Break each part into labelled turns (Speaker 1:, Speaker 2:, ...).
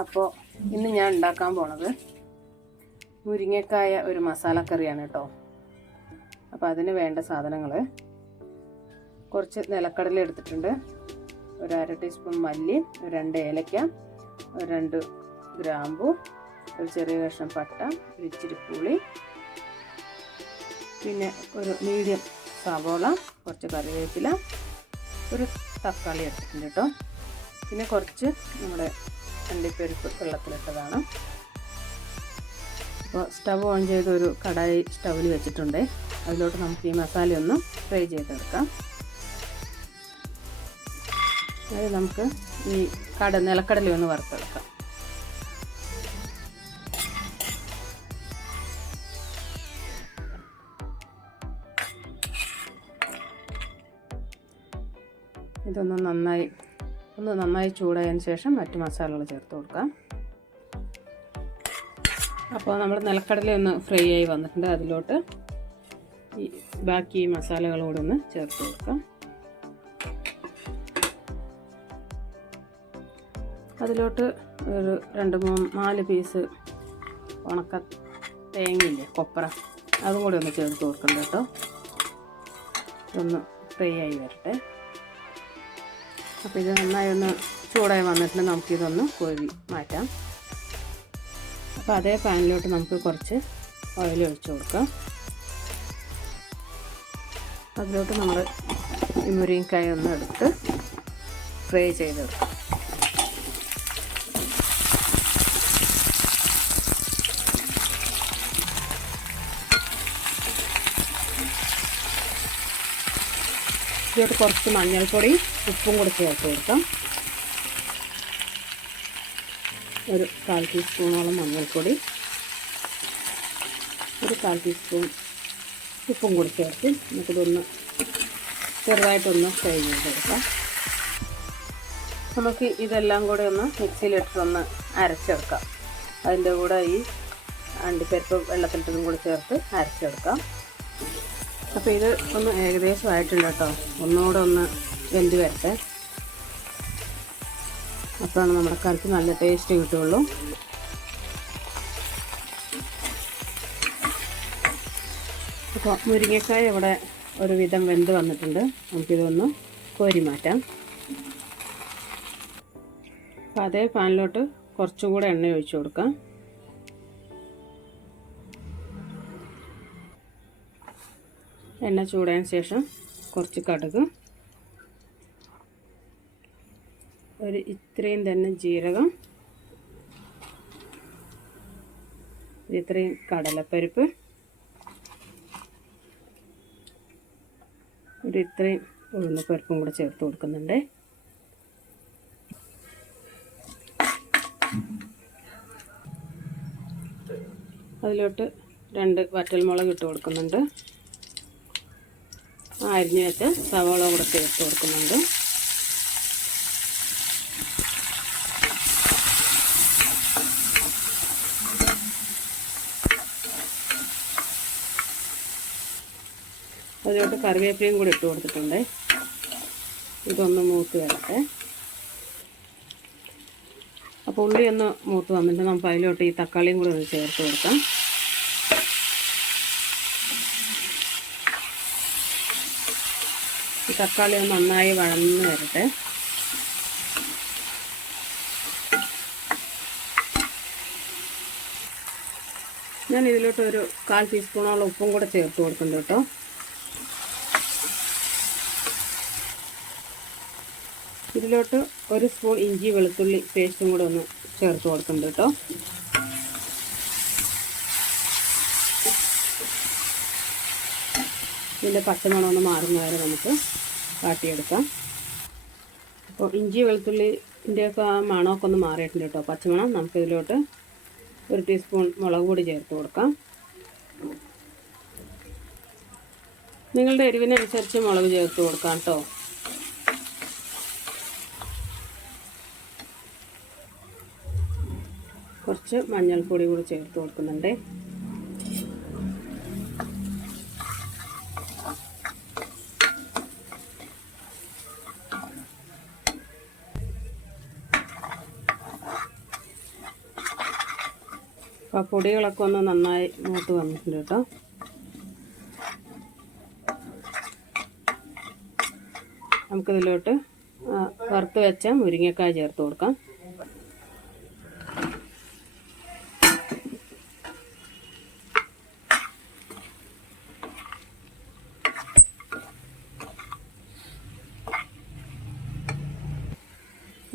Speaker 1: അപ്പോൾ ഇന്ന് ഞാൻ ഉണ്ടാക്കാൻ പോണത് മുരിങ്ങക്കായ ഒരു മസാലക്കറിയാണ് കേട്ടോ അപ്പോൾ അതിന് വേണ്ട സാധനങ്ങൾ കുറച്ച് നിലക്കടല എടുത്തിട്ടുണ്ട്. ഒരു അര ടീസ്പൂൺ മല്ലി ഒരു രണ്ട് ഏലക്ക ഒരു രണ്ട് ഗ്രാമ്പു ഒരു ചെറിയ കഷ്ണം പട്ട ഒരു ഇച്ചിരി പുളി പിന്നെ ഒരു മീഡിയം സവോള കുറച്ച് കറിവേപ്പില ഒരു തക്കാളി എടുത്തിട്ടുണ്ട് കേട്ടോ പിന്നെ കുറച്ച് നമ്മുടെ അണ്ടിപ്പരിപ്പ് വെള്ളത്തിലിട്ടതാണ്. അപ്പോൾ സ്റ്റവ് ഓൺ ചെയ്ത് ഒരു കടായി സ്റ്റവിൽ വെച്ചിട്ടുണ്ട്. അതിലോട്ട് നമുക്ക് ഈ മസാല ഒന്ന് ഫ്രൈ ചെയ്തെടുക്കാം. അത് നമുക്ക് ഈ കട നിലക്കടല ഒന്ന് വറുത്തെടുക്കാം. ഇതൊന്ന് നന്നായി ഒന്ന് നന്നായി ചൂടായതിന് ശേഷം മറ്റ് മസാലകൾ ചേർത്ത് കൊടുക്കാം. അപ്പോൾ നമ്മൾ നിലക്കടല ഒന്ന് ഫ്രൈ ആയി വന്നിട്ടുണ്ട്. അതിലോട്ട് ഈ ബാക്കി മസാലകളോടെ ഒന്ന് ചേർത്ത് കൊടുക്കാം. അതിലോട്ട് ഒരു രണ്ട് മൂന്ന് നാല് പീസ് ഉണക്ക തേങ്ങയില്ലേ കൊപ്ര. അതും കൂടി ഒന്ന് ചേർത്ത് കൊടുക്കണ്ട കേട്ടോ. ഒന്ന് ഫ്രൈ ആയി വരട്ടെ. അപ്പോൾ ഇത് നന്നായി ഒന്ന് ചൂടായി വന്നിട്ട് നമുക്കിതൊന്ന് കോഴി മാറ്റാം. അപ്പോൾ അതേ പാനിലോട്ട് നമുക്ക് കുറച്ച് ഓയിൽ ഒഴിച്ച് കൊടുക്കാം. അതിലോട്ട് നമ്മൾ ഈ മുരിങ്ങക്കായ ഒന്ന് എടുത്ത് ഫ്രൈ ചെയ്തെടുക്കാം. ഇതിലോട്ട് കുറച്ച് മഞ്ഞൾപ്പൊടി ഉപ്പും കൂടി ചേർത്ത് കൊടുക്കാം. ഒരു കാൽ ടീസ്പൂണോളം മഞ്ഞൾപ്പൊടി ഒരു കാൽ ടീസ്പൂൺ ഉപ്പും കൂടി ചേർത്ത് നമുക്കിതൊന്ന് ചെറുതായിട്ടൊന്ന് ഫ്രൈ ചെയ്തെടുക്കാം നമുക്ക് ഇതെല്ലാം കൂടെ ഒന്ന് മിക്സിയിലിട്ടൊന്ന് അരച്ചെടുക്കാം. അതിന്റെ കൂടെ ഈ അണ്ടിപ്പരിപ്പ് വെള്ളത്തിലിട്ടതും കൂടി ചേർത്ത് അരച്ചെടുക്കാം. അപ്പോൾ ഇത് ഒന്ന് ഏകദേശം ആയിട്ടുണ്ട് കേട്ടോ. ഒന്നുകൂടെ ഒന്ന് വെന്ത് വരട്ടെ. അപ്പോഴാണ് നമ്മുടെ കറിക്ക് നല്ല ടേസ്റ്റ് കിട്ടുള്ളൂ. അപ്പോൾ മുരിങ്ങക്കായ ഇവിടെ ഒരുവിധം വെന്ത് വന്നിട്ടുണ്ട്. നമുക്കിതൊന്ന് കോരി മാറ്റാം. അപ്പോൾ അതേ പാനിലോട്ട് കുറച്ചും കൂടെ എണ്ണ ഒഴിച്ചു കൊടുക്കാം. എണ്ണ ചൂടാൻ ശേഷം കുറച്ച് കടുക് ഒരു ഇത്രയും തന്നെ ജീരകം ഇത്രയും കടലപ്പരിപ്പ് ഒരു ഇത്രയും ഉഴുന്നപ്പരിപ്പും കൂടെ ചേർത്ത് കൊടുക്കുന്നുണ്ട്. അതിലോട്ട് രണ്ട് വറ്റൽമുളക് ഇട്ട് കൊടുക്കുന്നുണ്ട്. അരിഞ്ഞ് വെച്ച സവാള കൂടെ ചേർത്ത് കൊടുക്കുന്നുണ്ട്. അതിലോട്ട് കറിവേപ്പിലയും കൂടി ഇട്ട് കൊടുത്തിട്ടുണ്ട്. ഇതൊന്ന് മൂത്ത് വരട്ടെ. അപ്പോൾ ഉള്ളി ഒന്ന് മൂത്ത് വന്നിട്ട് നമുക്ക് അതിലോട്ട് ഈ തക്കാളിയും കൂടി ഒന്ന് ചേർത്ത് കൊടുക്കാം. തക്കാളി ഒന്ന് നന്നായി വഴന്ന് വരട്ടെ. ഞാൻ ഇതിലോട്ട് ഒരു കാൽ ടീസ്പൂണോളം ഉപ്പും കൂടെ ചേർത്ത് കൊടുക്കുന്നുണ്ട് കേട്ടോ. ഇതിലോട്ട് ഒരു സ്പൂൺ ഇഞ്ചി വെളുത്തുള്ളി പേസ്റ്റും കൂടെ ഒന്ന് ചേർത്ത് കൊടുക്കുന്നുണ്ട് കേട്ടോ. ഇതിന്റെ പച്ചമണം ഒന്ന് മാറുന്ന വരെ നമുക്ക് വാട്ടിയെടുക്കാം. അപ്പോൾ ഇഞ്ചി വെളുത്തുള്ളിന്റെയൊക്കെ ആ മണമൊക്കെ ഒന്ന് മാറിയിട്ടുണ്ട് കേട്ടോ. പച്ചമണം നമുക്കിതിലോട്ട് ഒരു ടീസ്പൂൺ മുളക് പൊടി ചേർത്ത് കൊടുക്കാം. നിങ്ങളുടെ എരിവിനനുസരിച്ച് മുളക് ചേർത്ത് കൊടുക്കാം കേട്ടോ. കുറച്ച് മഞ്ഞൾപ്പൊടി കൂടി ചേർത്ത് കൊടുക്കുന്നുണ്ട്. അപ്പോൾ പൊടികളൊക്കെ ഒന്ന് നന്നായി മൂത്ത് വന്നിട്ടുണ്ട് കേട്ടോ. നമുക്കിതിലോട്ട് വറുത്ത് വെച്ച മുരിങ്ങക്കായ ചേർത്ത് കൊടുക്കാം.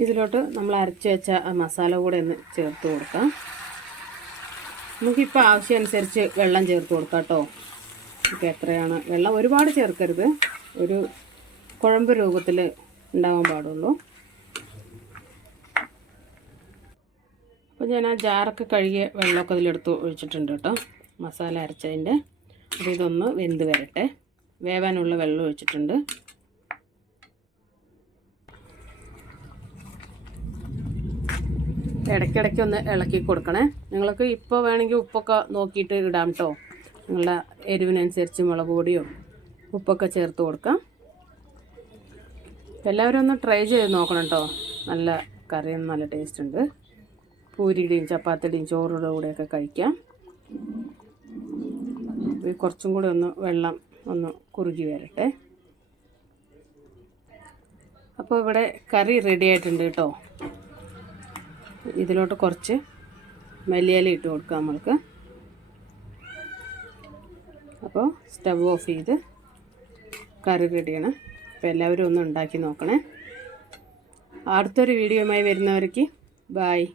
Speaker 1: ഇതിലോട്ട് നമ്മൾ അരച്ച് വെച്ച മസാല കൂടെ ഒന്ന് ചേർത്ത് കൊടുക്കാം. നമുക്കിപ്പോൾ ആവശ്യമനുസരിച്ച് വെള്ളം ചേർത്ത് കൊടുക്കാം കേട്ടോ. ഇപ്പോൾ എത്രയാണ്? വെള്ളം ഒരുപാട് ചേർക്കരുത്. ഒരു കുഴമ്പ് രൂപത്തിൽ ഉണ്ടാവാൻ പാടുള്ളൂ. അപ്പോൾ ഞാൻ ആ ജാറൊക്കെ കഴുകിയ വെള്ളമൊക്കെ അതിലെടുത്ത് ഒഴിച്ചിട്ടുണ്ട് കേട്ടോ. മസാല അരച്ചതിന്റെ അപ്പോൾ ഇതൊന്ന് വെന്ത് വരട്ടെ. വേവാനുള്ള വെള്ളം ഒഴിച്ചിട്ടുണ്ട്. ഇടയ്ക്കിടയ്ക്ക് ഒന്ന് ഇളക്കി കൊടുക്കണേ. നിങ്ങൾക്ക് ഇപ്പോൾ വേണമെങ്കിൽ ഉപ്പൊക്കെ നോക്കിയിട്ട് ഇടാം കേട്ടോ നിങ്ങളുടെ എരിവിനനുസരിച്ച് മുളക് പൊടിയോ ഉപ്പൊക്കെ ചേർത്ത് കൊടുക്കാം. എല്ലാവരും ഒന്ന് ട്രൈ ചെയ്ത് നോക്കണം കേട്ടോ നല്ല കറിയും നല്ല ടേസ്റ്റ് ഉണ്ട്. പൂരിയുടെയും ചപ്പാത്തിയുടെയും ചോറുടെ കൂടെയൊക്കെ കഴിക്കാം. കുറച്ചും കൂടി ഒന്ന് വെള്ളം ഒന്ന് കുറുകി വരട്ടെ. അപ്പോൾ ഇവിടെ കറി റെഡി ആയിട്ടുണ്ട് കേട്ടോ ഇതിലോട്ട് കുറച്ച് മല്ലിയില ഇട്ട് കൊടുക്കാം നമ്മൾക്ക്. അപ്പോൾ സ്റ്റവ് ഓഫ് ചെയ്ത് കറി റെഡിയാണ് അപ്പോൾ എല്ലാവരും ഒന്ന് ഉണ്ടാക്കി നോക്കണേ. അടുത്തൊരു വീഡിയോയുമായി വരുന്നവർക്ക് ബായ്